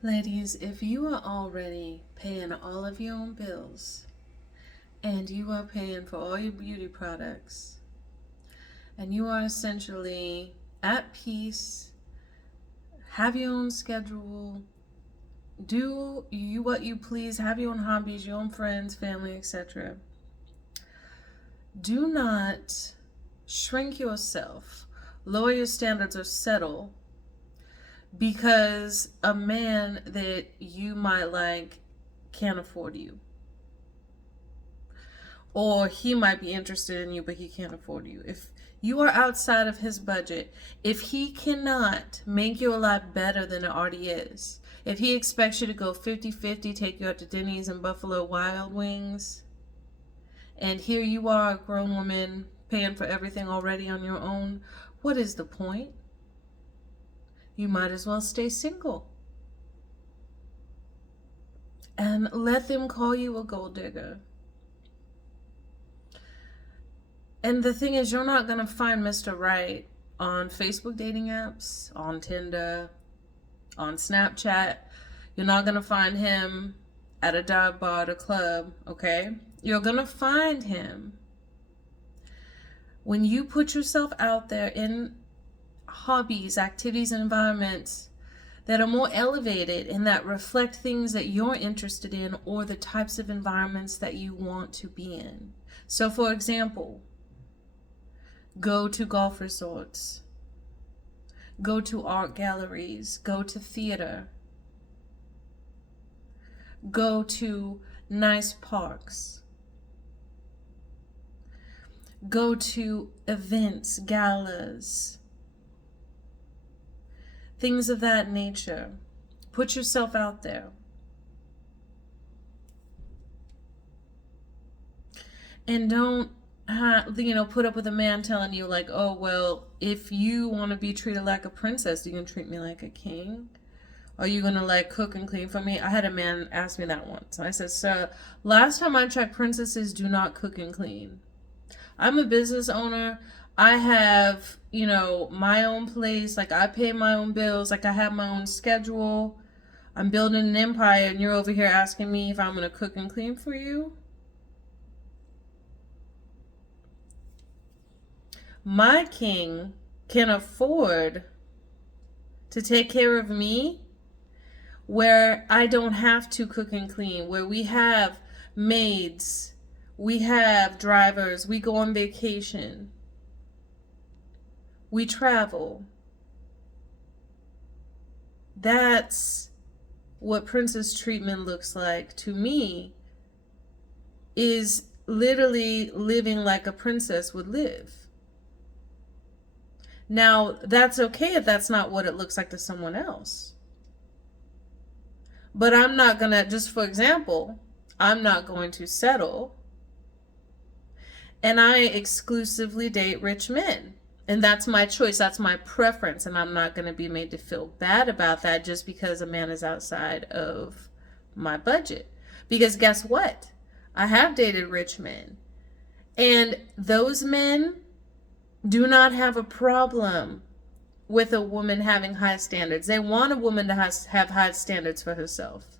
Ladies, if you are already paying all of your own bills and you are paying for all your beauty products and you are essentially at peace, have your own schedule, do you what you please, have your own hobbies, your own friends, family, etc. Do not shrink yourself, lower your standards, or settle because a man that you might like can't afford you. Or he might be interested in you, but he can't afford you. If you are outside of his budget, if he cannot make your life better than it already is, if he expects you to go 50-50, take you out to Denny's and Buffalo Wild Wings, and here you are, a grown woman, paying for everything already on your own, what is the point? You might as well stay single. And let them call you a gold digger. And the thing is, you're not going to find Mr. Right on Facebook dating apps, on Tinder, on Snapchat. You're not going to find him at a dive bar at a club, okay? You're going to find him when you put yourself out there in hobbies, activities, and environments that are more elevated and that reflect things that you're interested in or the types of environments that you want to be in. So, for example, go to golf resorts, go to art galleries, go to theater, go to nice parks, go to events, galas, things of that nature. Put yourself out there. And don't put up with a man telling you like, oh, well, if you want to be treated like a princess, you can treat me like a king. Are you going to like cook and clean for me? I had a man ask me that once. I said, sir, last time I checked, princesses do not cook and clean. I'm a business owner. I have, my own place. Like, I pay my own bills. Like, I have my own schedule. I'm building an empire, and you're over here asking me if I'm going to cook and clean for you? My king can afford to take care of me where I don't have to cook and clean, where we have maids, we have drivers, we go on vacation, we travel. That's what princess treatment looks like to me, is literally living like a princess would live. Now, that's okay if that's not what it looks like to someone else. But I'm not going to, just for example, I'm not going to settle. And I exclusively date rich men. And that's my choice. That's my preference. And I'm not going to be made to feel bad about that just because a man is outside of my budget. Because guess what? I have dated rich men. And those men do not have a problem with a woman having high standards. They want a woman to have high standards for herself.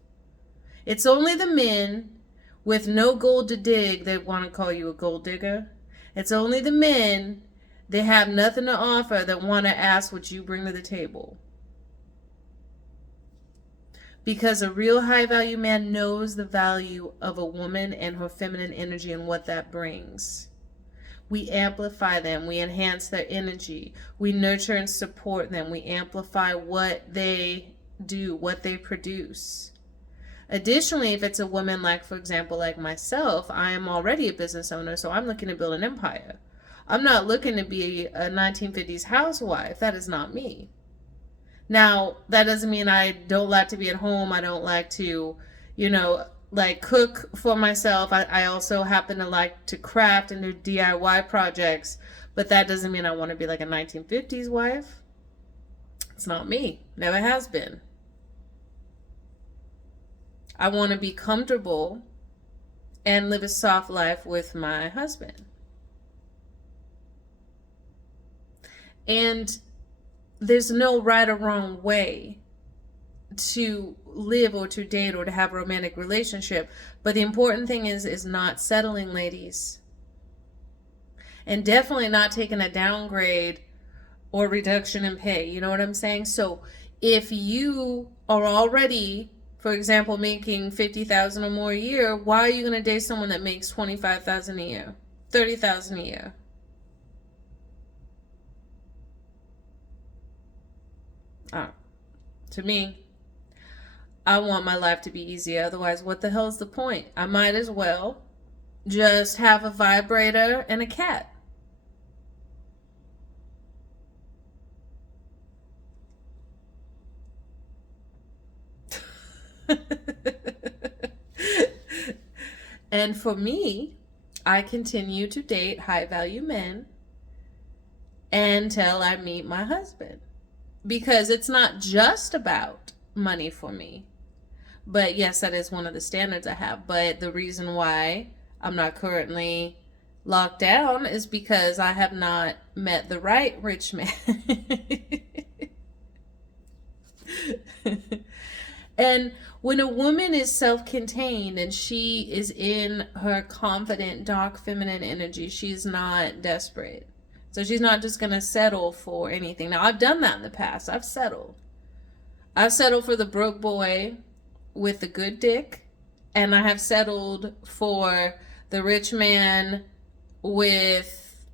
It's only the men with no gold to dig that want to call you a gold digger. It's only the men that have nothing to offer that want to ask what you bring to the table. Because a real high value man knows the value of a woman and her feminine energy and what that brings. We amplify them. We enhance their energy. We nurture and support them. We amplify what they do, what they produce. Additionally, if it's a woman like, for example, like myself, I am already a business owner, so I'm looking to build an empire. I'm not looking to be a 1950s housewife. That is not me. Now, that doesn't mean I don't like to be at home. I don't like to, like cook for myself. I also happen to like to craft and do DIY projects, but that doesn't mean I want to be like a 1950s wife. It's not me. Never has been. I want to be comfortable and live a soft life with my husband. And there's no right or wrong way to live or to date or to have a romantic relationship. But the important thing is not settling, ladies. And definitely not taking a downgrade or reduction in pay. You know what I'm saying? So if you are already, for example, making $50,000 or more a year, why are you going to date someone that makes $25,000 a year, $30,000 a year? To me, I want my life to be easier. Otherwise, what the hell is the point? I might as well just have a vibrator and a cat. And for me, I continue to date high value men until I meet my husband. Because it's not just about money for me. But yes, that is one of the standards I have. But the reason why I'm not currently locked down is because I have not met the right rich man. And when a woman is self-contained and she is in her confident, dark, feminine energy, she's not desperate. So she's not just going to settle for anything. Now, I've done that in the past. I've settled. I've settled for the broke boy with the good dick. And I have settled for the rich man with,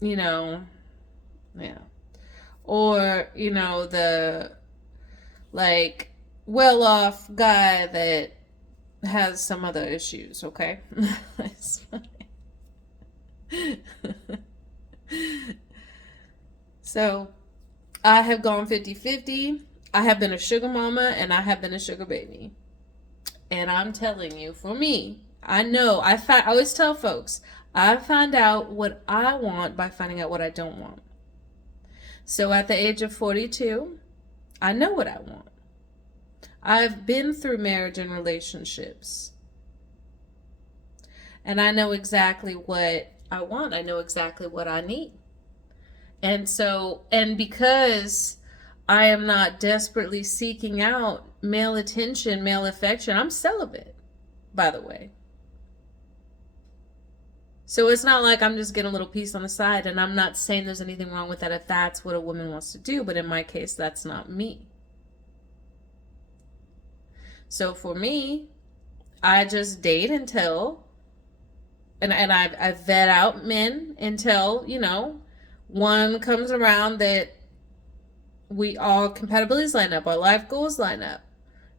yeah. Or, the, like, well-off guy that has some other issues, okay? So, I have gone 50-50. I have been a sugar mama and I have been a sugar baby. And I'm telling you, for me, I know, I always tell folks, I find out what I want by finding out what I don't want. So at the age of 42, I know what I want. I've been through marriage and relationships. And I know exactly what I want. I know exactly what I need. And because I am not desperately seeking out male attention, male affection, I'm celibate, by the way. So it's not like I'm just getting a little piece on the side, and I'm not saying there's anything wrong with that if that's what a woman wants to do, but in my case, that's not me. So for me, I just date until, and I vet out men until, one comes around that we all compatibilities line up, our life goals line up,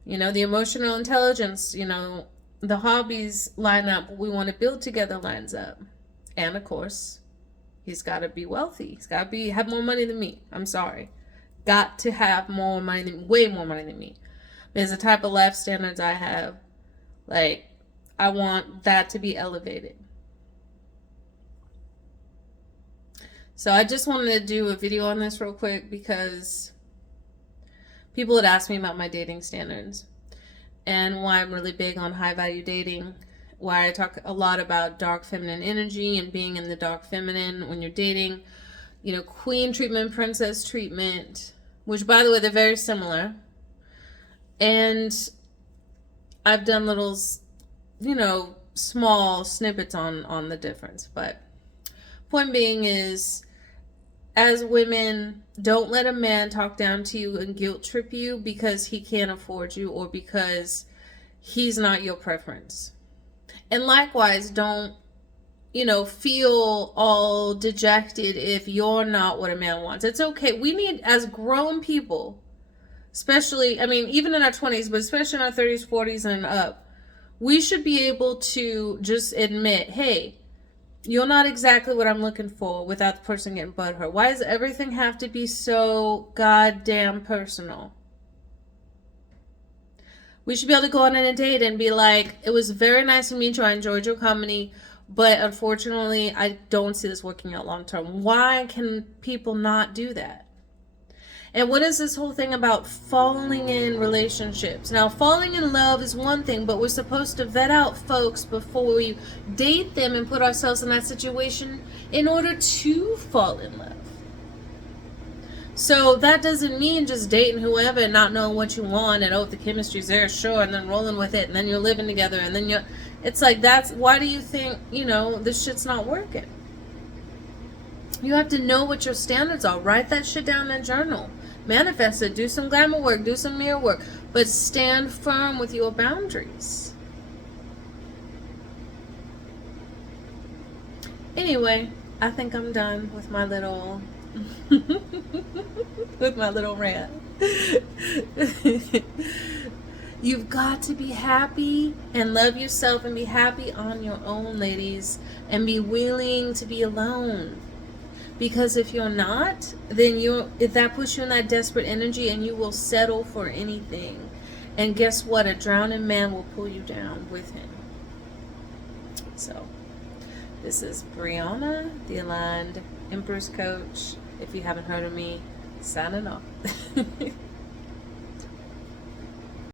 the emotional intelligence, the hobbies line up, what we want to build together lines up. And of course, he's got to be wealthy. He's got to have more money than me. I'm sorry. Got to have more money way more money than me. There's the type of life standards I have. Like, I want that to be elevated. So I just wanted to do a video on this real quick because people had asked me about my dating standards and why I'm really big on high value dating, why I talk a lot about dark feminine energy and being in the dark feminine when you're dating, queen treatment, princess treatment, which by the way, they're very similar. And I've done little, small snippets on the difference. But point being is, as women, don't let a man talk down to you and guilt trip you because he can't afford you or because he's not your preference. And likewise, don't, feel all dejected if you're not what a man wants. It's okay. We need, as grown people, especially, even in our 20s, but especially in our 30s, 40s, and up, we should be able to just admit, hey, you're not exactly what I'm looking for without the person getting butthurt. Why does everything have to be so goddamn personal? We should be able to go on a date and be like, it was very nice to meet you. I enjoyed your company, but unfortunately, I don't see this working out long term. Why can people not do that? And what is this whole thing about falling in relationships? Now, falling in love is one thing, but we're supposed to vet out folks before we date them and put ourselves in that situation in order to fall in love. So that doesn't mean just dating whoever and not knowing what you want and, oh, if the chemistry's there, sure, and then rolling with it, and then you're living together, and then you're, it's like, that's, why do you think, this shit's not working? You have to know what your standards are. Write that shit down in a journal. Manifest it. Do some glamour work. Do some mirror work. But stand firm with your boundaries. Anyway, I think I'm done with my little with my little rant. You've got to be happy and love yourself and be happy on your own, ladies, and be willing to be alone. Because if you're not, then if that puts you in that desperate energy, and you will settle for anything. And guess what? A drowning man will pull you down with him. So, this is Brianna, the Aligned Empress Coach. If you haven't heard of me, signing off.